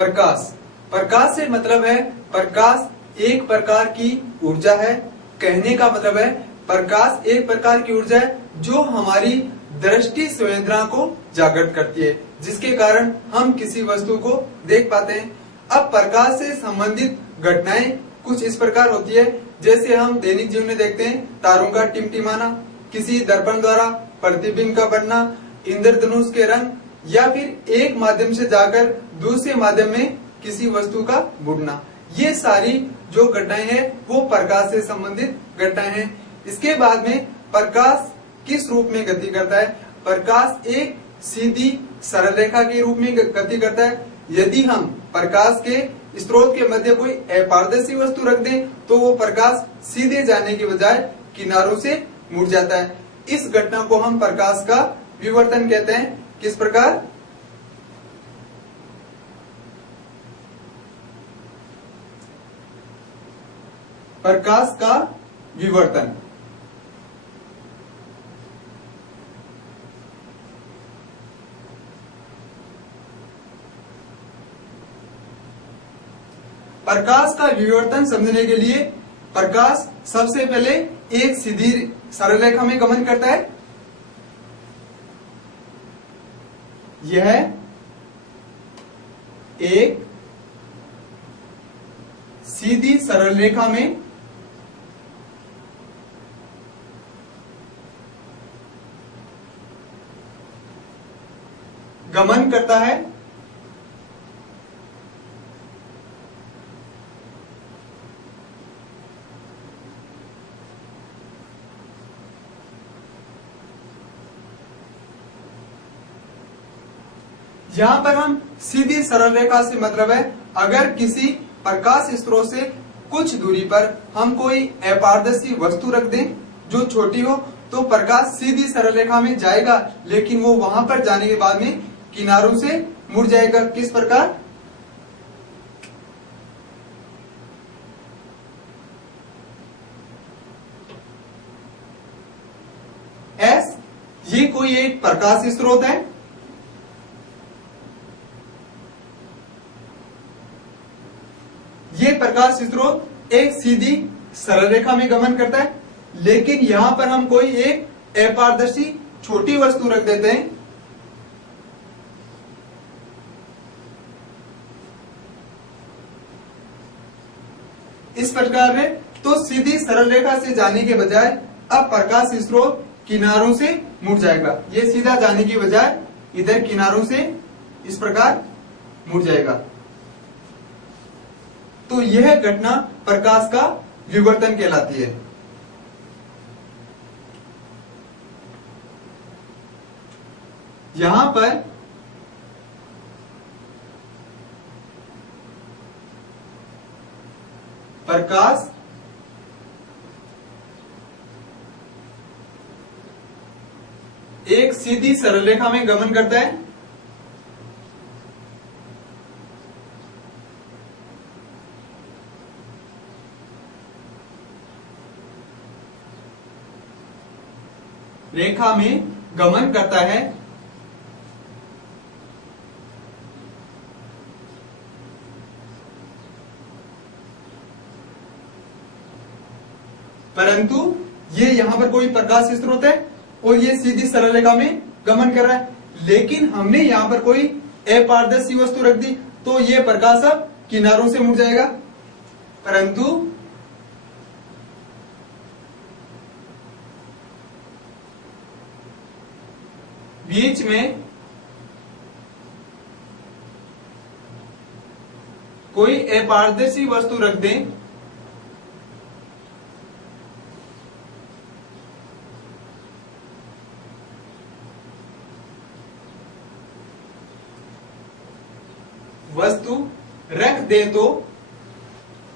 प्रकाश। प्रकाश से मतलब है प्रकाश एक प्रकार की ऊर्जा है। कहने का मतलब है प्रकाश एक प्रकार की ऊर्जा है जो हमारी दृष्टि संवेदना को जागृत करती है, जिसके कारण हम किसी वस्तु को देख पाते हैं। अब प्रकाश से संबंधित घटनाएं कुछ इस प्रकार होती है, जैसे हम दैनिक जीवन में देखते हैं तारों का टिमटिमाना, किसी दर्पण द्वारा प्रतिबिंब का बनना, इंद्रधनुष के रंग, या फिर एक माध्यम से जाकर दूसरे माध्यम में किसी वस्तु का बुड़ना। ये सारी जो घटनाएं हैं वो प्रकाश से संबंधित घटनाएं हैं। इसके बाद में प्रकाश किस रूप में गति करता है? प्रकाश एक सीधी सरल रेखा के रूप में गति करता है। यदि हम प्रकाश के स्रोत के मध्य कोई अपारदर्शी वस्तु रख दें तो वो प्रकाश सीधे जाने के बजाय किनारों से मुड़ जाता है। इस घटना को हम प्रकाश का विवर्तन कहते हैं। किस प्रकार? प्रकाश का विवर्तन। प्रकाश का विवर्तन समझने के लिए प्रकाश सबसे पहले एक सीधी सरल रेखा में गमन करता है। यह एक सीधी सरल रेखा में गमन करता है। यहां पर हम सीधी सरल रेखा से मतलब है अगर किसी प्रकाश स्रोत से कुछ दूरी पर हम कोई अपारदर्शी वस्तु रख दें जो छोटी हो तो प्रकाश सीधी सरल रेखा में जाएगा, लेकिन वो वहां पर जाने के बाद में किनारों से मुड़ जाएगा। किस प्रकार? एस ये कोई एक प्रकाश स्रोत है। ये प्रकाश स्रोत एक सीधी सरल रेखा में गमन करता है, लेकिन यहां पर हम कोई एक अपारदर्शी छोटी वस्तु रख देते हैं। इस प्रकार है तो सीधी सरल रेखा से जाने के बजाय अब प्रकाश स्रोत किनारों से मुड़ जाएगा। ये सीधा जाने की बजाय इधर किनारों से इस प्रकार मुड़ जाएगा। तो यह घटना प्रकाश का विवर्तन कहलाती है। यहां पर प्रकाश एक सीधी सरल रेखा में गमन करता है। रेखा में गमन करता है। परंतु ये यहां पर कोई प्रकाश स्रोत है और ये सीधी सरल रेखा में गमन कर रहा है, लेकिन हमने यहां पर कोई अपारदर्शी वस्तु रख दी तो ये प्रकाश अब किनारों से मुड़ जाएगा। परंतु बीच में कोई अपारदर्शी वस्तु रख दें तो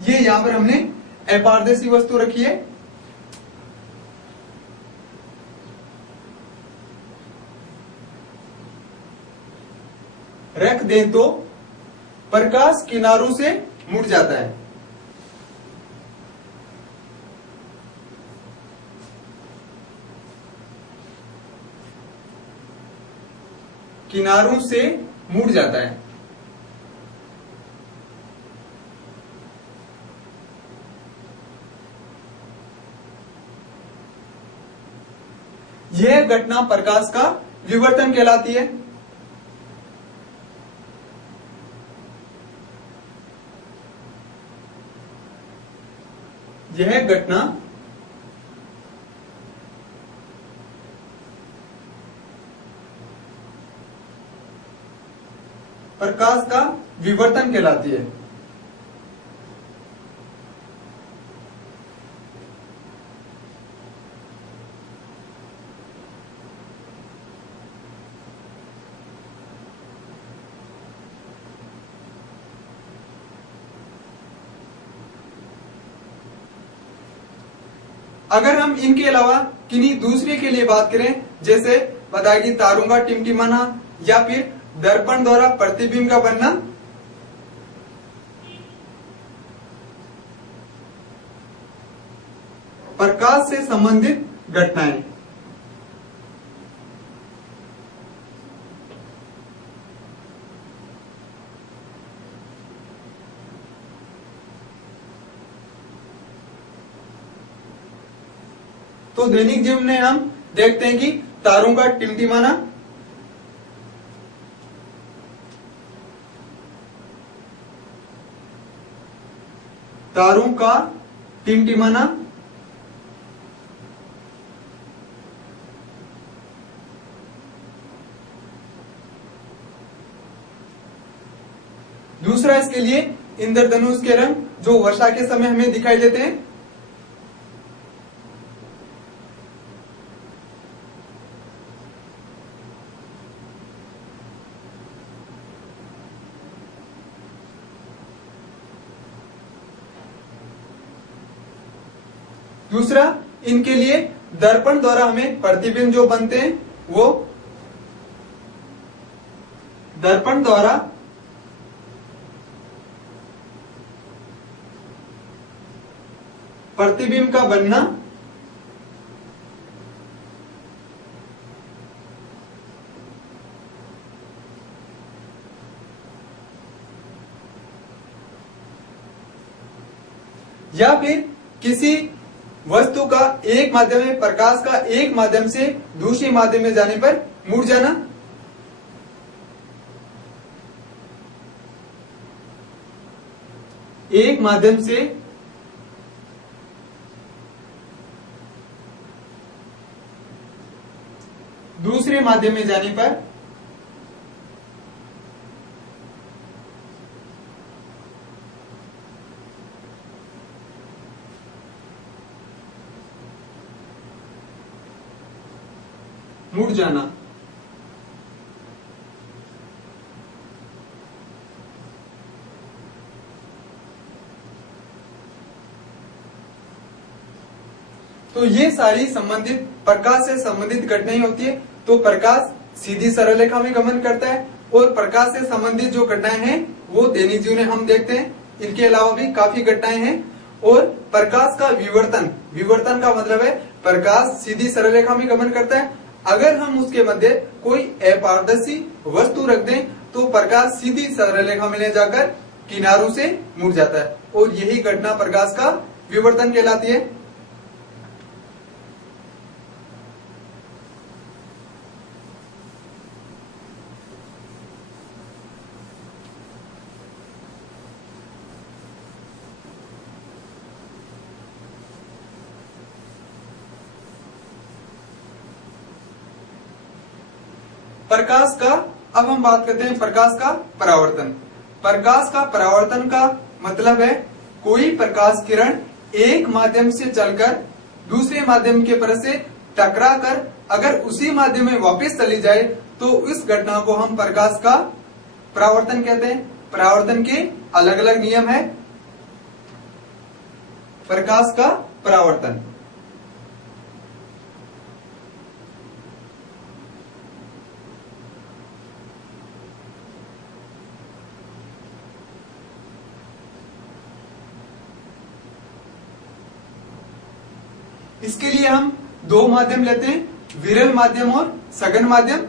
ये यहां पर हमने अपारदर्शी वस्तु रखी है। रख दें तो प्रकाश किनारों से मुड़ जाता है। किनारों से मुड़ जाता है। यह घटना प्रकाश का विवर्तन कहलाती है। यह घटना प्रकाश का विवर्तन कहलाती है। अगर हम इनके अलावा किन्हीं दूसरे के लिए बात करें, जैसे बताएगी तारों का टिमटिमाना या फिर दर्पण द्वारा प्रतिबिंब का बनना, प्रकाश से संबंधित घटनाएं। तो दैनिक जीवन में हम देखते हैं कि तारों का टिमटिमाना, तारों का टिमटिमाना, दूसरा इसके लिए इंद्रधनुष के रंग जो वर्षा के समय हमें दिखाई देते हैं। दूसरा इनके लिए दर्पण द्वारा हमें प्रतिबिंब जो बनते हैं वो दर्पण द्वारा प्रतिबिंब का बनना, या फिर किसी वस्तु का एक माध्यम में प्रकाश का एक माध्यम से दूसरे माध्यम में जाने पर मुड़ जाना, एक माध्यम से दूसरे माध्यम में जाने पर मुड़ जाना। तो ये सारी संबंधित प्रकाश से संबंधित घटनाएं होती है। तो प्रकाश सीधी सरल रेखा में गमन करता है और प्रकाश से संबंधित जो घटनाएं हैं वो दैनिक जीवन में हम देखते हैं। इनके अलावा भी काफी घटनाएं हैं। और प्रकाश का विवर्तन, विवर्तन का मतलब है प्रकाश सीधी सरल रेखा में गमन करता है। अगर हम उसके मध्य कोई अपारदर्शी वस्तु रख दें तो प्रकाश सीधी सरल रेखा में ले जाकर किनारों से मुड़ जाता है और यही घटना प्रकाश का विवर्तन कहलाती है। प्रकाश का अब हम बात करते हैं प्रकाश का परावर्तन। प्रकाश का परावर्तन का मतलब है कोई प्रकाश किरण एक माध्यम से चलकर दूसरे माध्यम के परत से टकरा कर अगर उसी माध्यम में वापस चली जाए तो इस घटना को हम प्रकाश का परावर्तन कहते हैं। परावर्तन के अलग अलग नियम है। प्रकाश का परावर्तन इसके लिए हम दो माध्यम लेते हैं, विरल माध्यम और सघन माध्यम।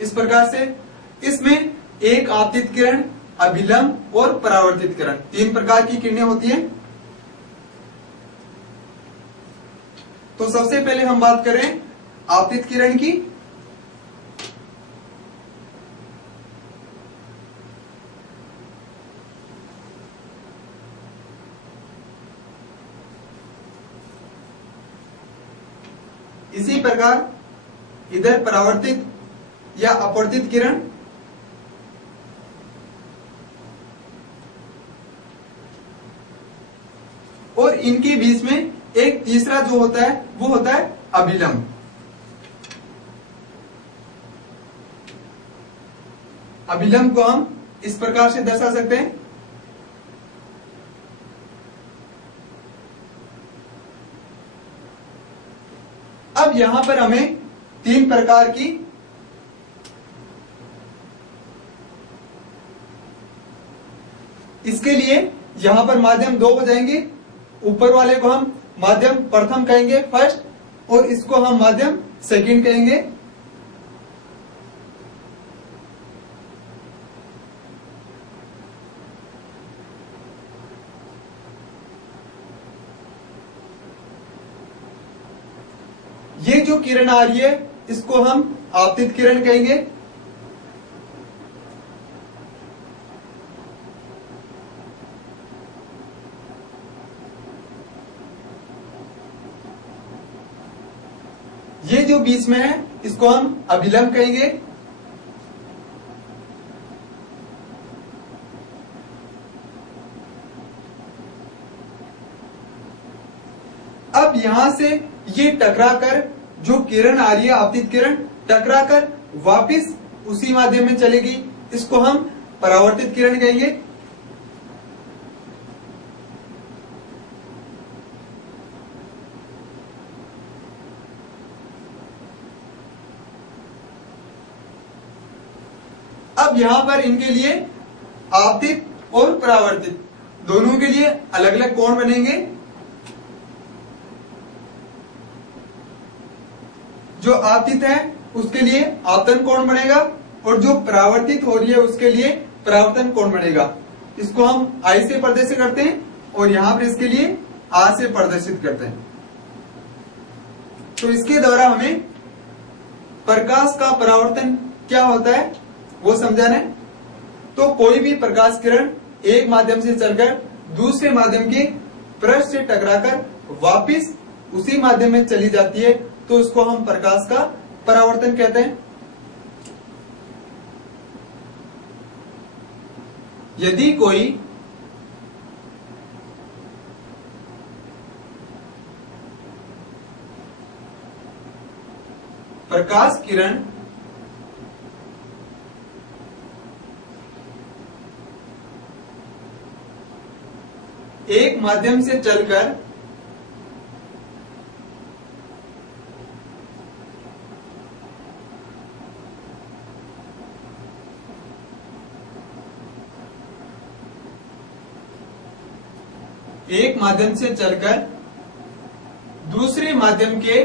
इस प्रकार से इसमें एक आपतित किरण, अभिलंब और परावर्तित किरण, 3 प्रकार की किरणें होती हैं। तो सबसे पहले हम बात करें आपतित किरण की। इसी प्रकार इधर परावर्तित या अपवर्तित किरण, और इनके बीच में एक तीसरा जो होता है वो होता है अभिलंब। अभिलंब को हम इस प्रकार से दर्शा सकते हैं। अब यहां पर हमें 3 प्रकार की इसके लिए यहां पर माध्यम 2 हो जाएंगे। ऊपर वाले को हम माध्यम प्रथम कहेंगे, फर्स्ट, और इसको हम माध्यम सेकंड कहेंगे। ये जो किरण आ रही है इसको हम आपतित किरण कहेंगे। ये जो बीच में है इसको हम अभिलंब कहेंगे। अब यहां से ये टकराकर जो किरण आ रही है आपतित किरण टकराकर वापस उसी माध्यम में चलेगी, इसको हम परावर्तित किरण कहेंगे। अब यहां पर इनके लिए आपतित और परावर्तित दोनों के लिए अलग अलग कोण बनेंगे। जो आपतित है उसके लिए आपतन कोण बनेगा और जो परावर्तित हो रही है उसके लिए परावर्तन कोण बनेगा। इसको हम आई से प्रदर्शित करते हैं और यहां पर इसके लिए आर से प्रदर्शित करते हैं। तो इसके द्वारा हमें प्रकाश का परावर्तन क्या होता है वो समझाना है। तो कोई भी प्रकाश किरण एक माध्यम से चलकर दूसरे माध्यम के पृष्ठ से टकराकर वापस उसी माध्यम में चली जाती है, तो उसको हम प्रकाश का परावर्तन कहते हैं। यदि कोई प्रकाश किरण एक माध्यम से चलकर दूसरे माध्यम के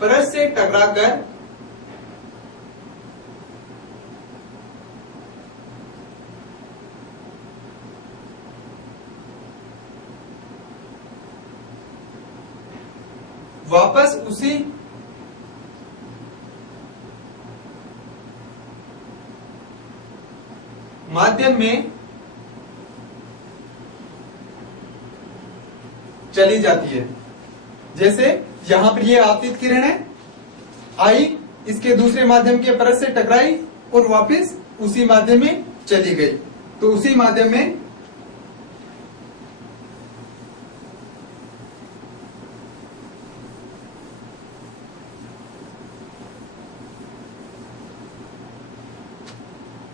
परत से टकराकर वापस उसी माध्यम में चली जाती है। जैसे यहां पर ये आपतित किरण है, आई इसके दूसरे माध्यम के परत से टकराई और वापस उसी माध्यम में चली गई, तो उसी माध्यम में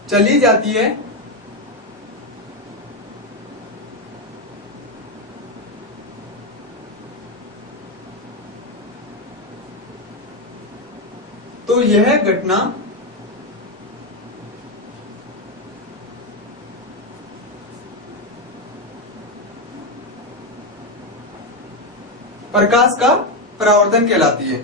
चली जाती है। तो यह घटना प्रकाश का परावर्तन कहलाती है।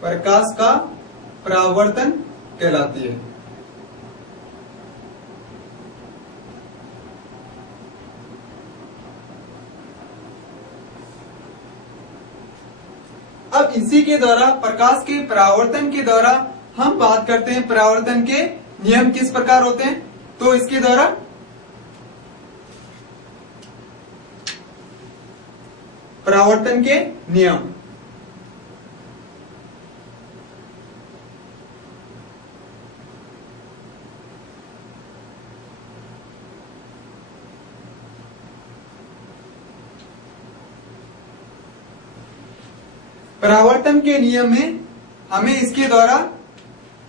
प्रकाश का परावर्तन कहलाती है। अब इसी के द्वारा प्रकाश के परावर्तन के द्वारा हम बात करते हैं परावर्तन के नियम किस प्रकार होते हैं। तो इसके द्वारा परावर्तन के नियम, परावर्तन के नियम में हमें इसके द्वारा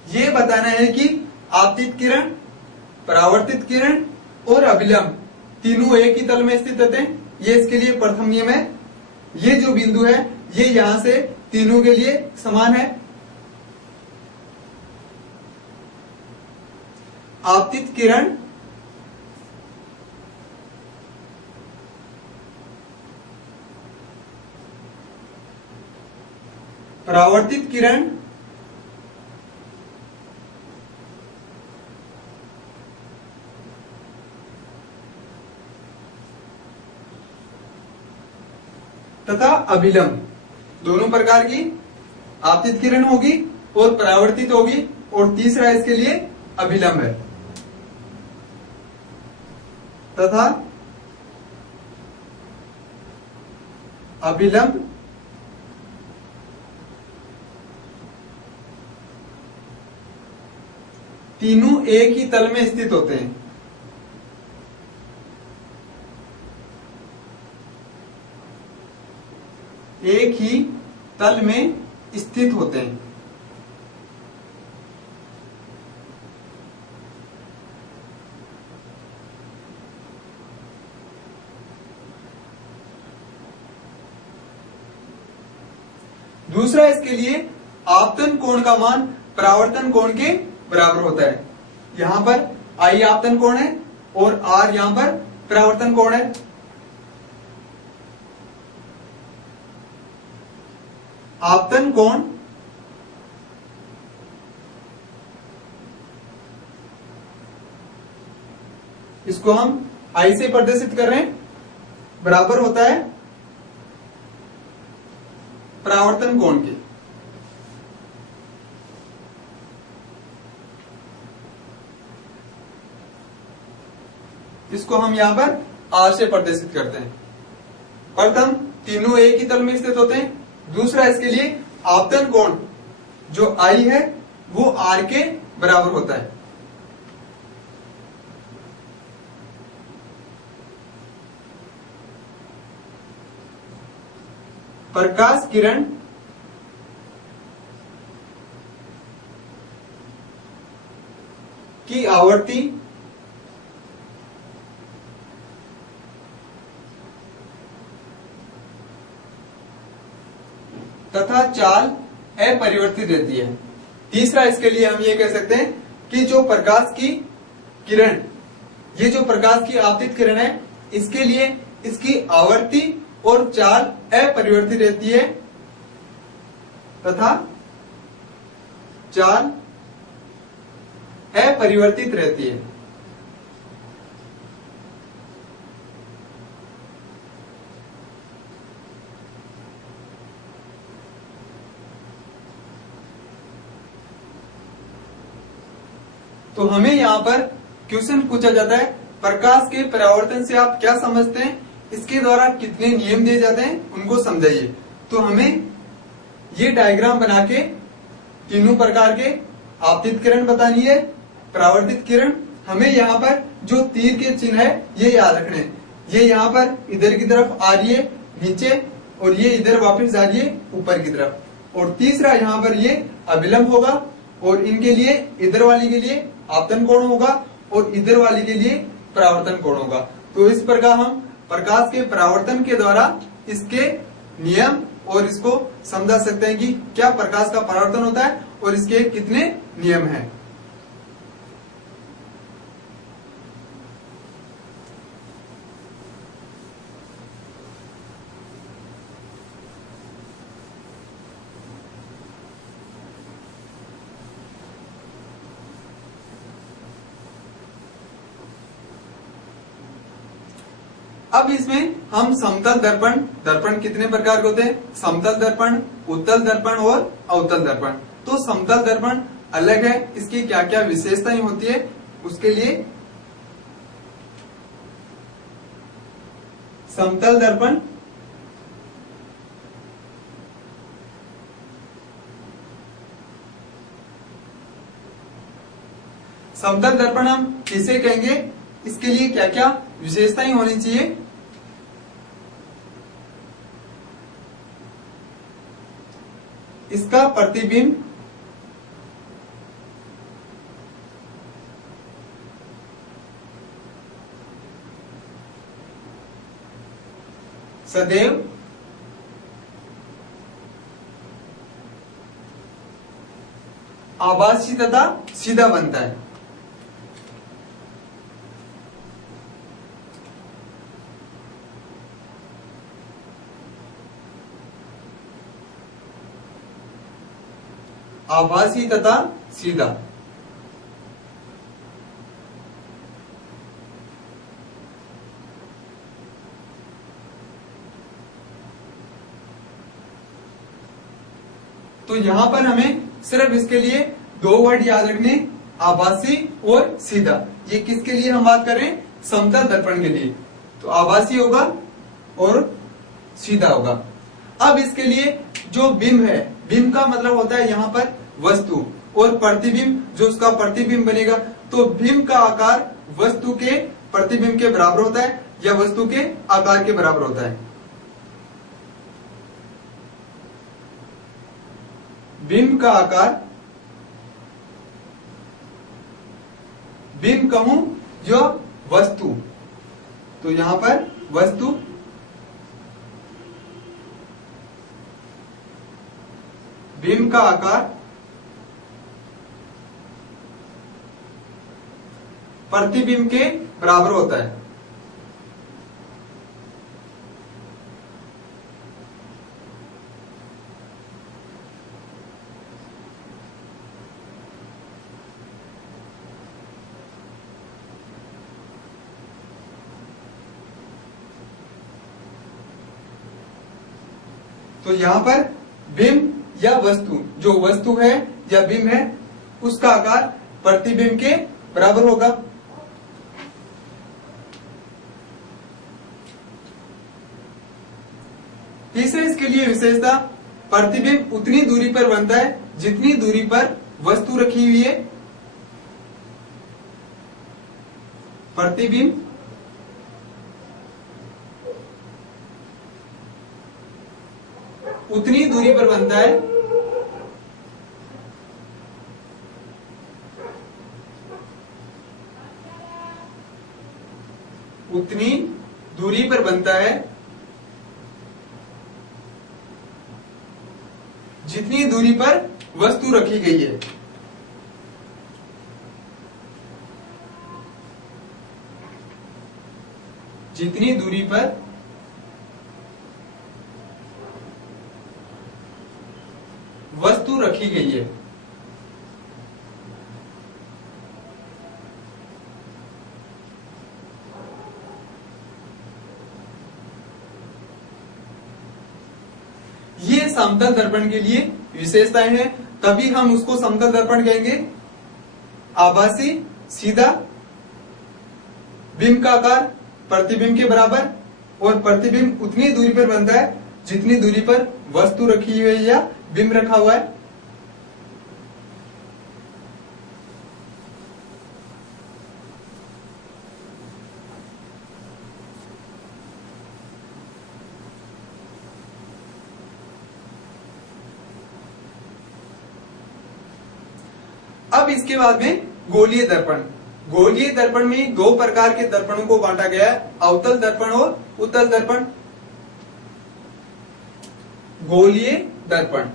ये बताना है कि आपतित किरण, परावर्तित किरण और अभिलंब तीनों एक ही तल में स्थित होते हैं। ये इसके लिए प्रथम नियम है। ये जो बिंदु है ये यहां से तीनों के लिए समान है। आपतित किरण, परावर्तित किरण, तथा अभिलंब दोनों प्रकार की आपतित किरण होगी और परावर्तित होगी, और तीसरा इसके लिए अभिलंब है। तथा अभिलंब तीनों एक ही तल में स्थित होते हैं। एक ही तल में स्थित होते हैं। दूसरा इसके लिए आपतन कोण का मान परावर्तन कोण के बराबर होता है। यहां पर आई आपतन कोण है और आर यहां पर परावर्तन कोण है। आपतन कोण इसको हम आई से प्रदर्शित कर रहे हैं, बराबर होता है परावर्तन कोण के। इसको हम यहां पर आर से प्रदर्शित करते हैं। प्रथम तीनों एक ही तल में स्थित होते हैं। दूसरा इसके लिए आपतन कोण जो आई है वो आर के बराबर होता है। प्रकाश किरण की आवृत्ति तथा चाल अपरिवर्तित रहती है। तीसरा इसके लिए हम ये कह सकते हैं कि जो प्रकाश की किरण, ये जो प्रकाश की आपतित किरण है, इसके लिए इसकी आवृत्ति और चाल अपरिवर्तित रहती है तथा चाल अपरिवर्तित रहती है। तो हमें यहाँ पर क्वेश्चन पूछा जाता है प्रकाश के परावर्तन से आप क्या समझते हैं, इसके द्वारा कितने नियम दिए जाते हैं उनको समझाइए। तो हमें ये डायग्राम बना के तीनों प्रकार के आपतित किरण बतानी है, परावर्तित किरण। हमें यहाँ पर जो तीर के चिन्ह है ये याद रखने हैं। ये यहाँ पर इधर की तरफ आ रही है नीचे, और ये इधर वापस जा रही है ऊपर की तरफ। और तीसरा यहाँ पर ये अभिलंब होगा, और इनके लिए इधर वाली के लिए आपतन कोण होगा और इधर वाली के लिए परावर्तन कोण होगा। तो इस प्रकार हम प्रकाश के परावर्तन के द्वारा इसके नियम और इसको समझा सकते हैं कि क्या प्रकाश का परावर्तन होता है और इसके कितने नियम हैं। अब इसमें हम समतल दर्पण, दर्पण कितने प्रकार के होते हैं? समतल दर्पण, उत्तल दर्पण और अवतल दर्पण। तो समतल दर्पण अलग है, इसकी क्या क्या विशेषताएं होती है उसके लिए समतल दर्पण समतल दर्पण हम किसे कहेंगे, इसके लिए क्या क्या विशेषताएं होनी चाहिए? इसका प्रतिबिंब सदैव आभासी तथा सीधा बनता है। आभासी तथा सीधा। तो यहां पर हमें सिर्फ इसके लिए दो वर्ड याद रखने, आभासी और सीधा। ये किसके लिए हम बात कर रहे हैं? समतल दर्पण के लिए। तो आभासी होगा और सीधा होगा। अब इसके लिए जो बिंब है, बिंब का मतलब होता है यहाँ पर वस्तु, और प्रतिबिंब जो उसका प्रतिबिंब बनेगा। तो बिंब का आकार वस्तु के प्रतिबिंब के बराबर होता है या वस्तु के आकार के बराबर होता है। बिंब का आकार, बिंब कहूं जो वस्तु, तो यहां पर वस्तु बिंब का आकार प्रतिबिंब के बराबर होता है। तो यहां पर बिंब या वस्तु, जो वस्तु है या बिंब है, उसका आकार प्रतिबिंब के बराबर होगा। तीसरे इसके लिए विशेषता, प्रतिबिंब उतनी दूरी पर बनता है जितनी दूरी पर वस्तु रखी हुई है। प्रतिबिंब उतनी दूरी पर बनता है उतनी दूरी पर बनता है जितनी दूरी पर वस्तु रखी गई है। जितनी दूरी पर वस्तु रखी गई है। ये समतल दर्पण के लिए विशेषताएं हैं, तभी हम उसको समतल दर्पण कहेंगे। आभासी, सीधा, बिंब का आकार प्रतिबिंब के बराबर, और प्रतिबिंब उतनी दूरी पर बनता है जितनी दूरी पर वस्तु रखी हुई है या बिंब रखा हुआ है। अब इसके बाद में गोलीय दर्पण। गोलीय दर्पण में दो प्रकार के दर्पणों को बांटा गया है, अवतल दर्पण और उत्तल दर्पण। गोलीय दर्पण,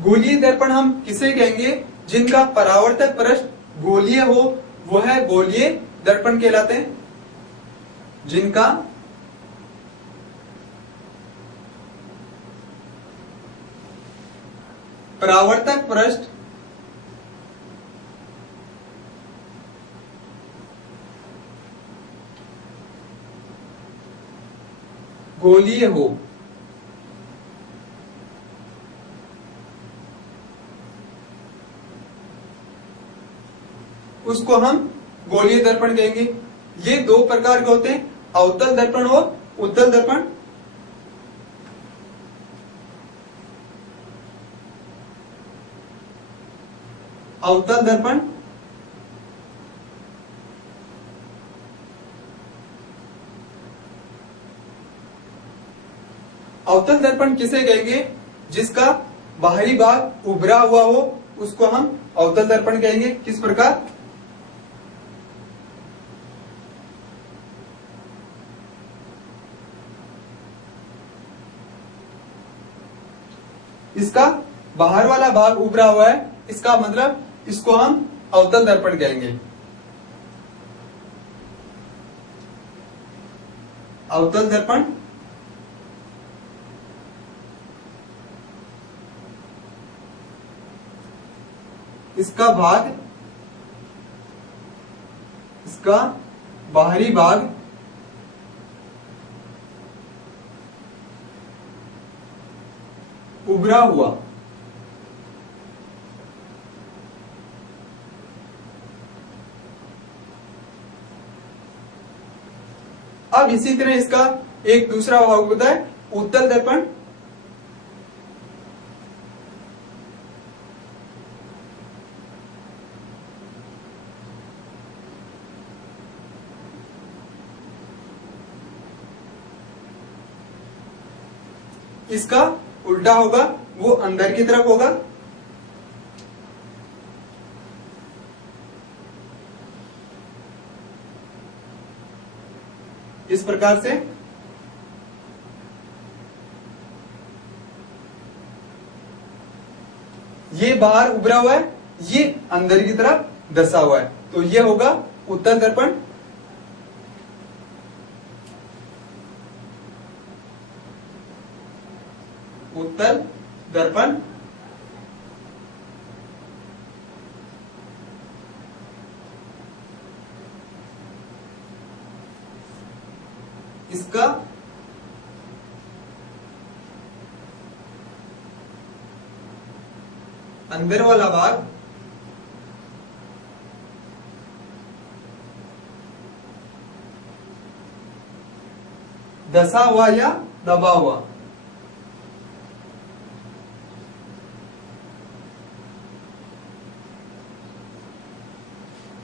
गोलीय दर्पण हम किसे कहेंगे? जिनका परावर्तक पृष्ठ गोलीय हो, वो है गोलीय दर्पण कहलाते हैं। जिनका परावर्तक पृष्ठ गोलीय हो। उसको हम गोलीय दर्पण कहेंगे। ये दो प्रकार के होते हैं, अवतल दर्पण और उत्तल दर्पण। अवतल दर्पण अवतल दर्पण किसे कहेंगे? जिसका बाहरी भाग उभरा हुआ हो उसको हम अवतल दर्पण कहेंगे। किस प्रकार? इसका बाहर वाला भाग उभरा हुआ है, इसका मतलब इसको हम अवतल दर्पण कहेंगे। अवतल दर्पण इसका बाहरी भाग उभरा हुआ। अब इसी तरह इसका एक दूसरा भाग होता है उत्तल दर्पण। इसका उल्टा होगा, वो अंदर की तरफ होगा। इस प्रकार से ये बाहर उभरा हुआ है, ये अंदर की तरफ दसा हुआ है, तो ये होगा उत्तल दर्पण। उत्तल दर्पण इसका अंदर वाला भाग दसा हुआ या दबा हुआ।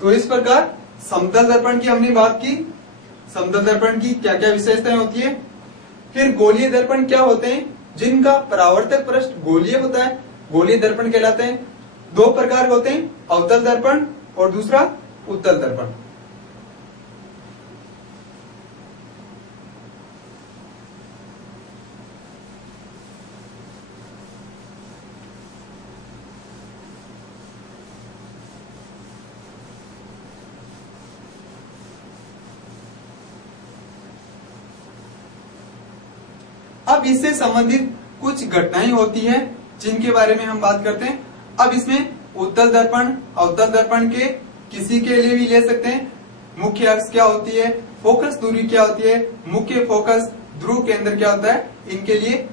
तो इस प्रकार समतल दर्पण की हमने बात की। समतल दर्पण की क्या क्या विशेषताएं होती है। फिर गोलीय दर्पण क्या होते हैं? जिनका परावर्तक पृष्ठ गोलीय होता है, गोलीय दर्पण कहलाते हैं। दो प्रकार के होते हैं, अवतल दर्पण और दूसरा उत्तल दर्पण। अब इससे संबंधित कुछ घटनाएं होती हैं जिनके बारे में हम बात करते हैं। अब इसमें उत्तल दर्पण अवतल दर्पण के किसी के लिए भी ले सकते हैं। मुख्य अक्ष क्या होती है, फोकस दूरी क्या होती है, मुख्य फोकस ध्रुव केंद्र क्या होता है, इनके लिए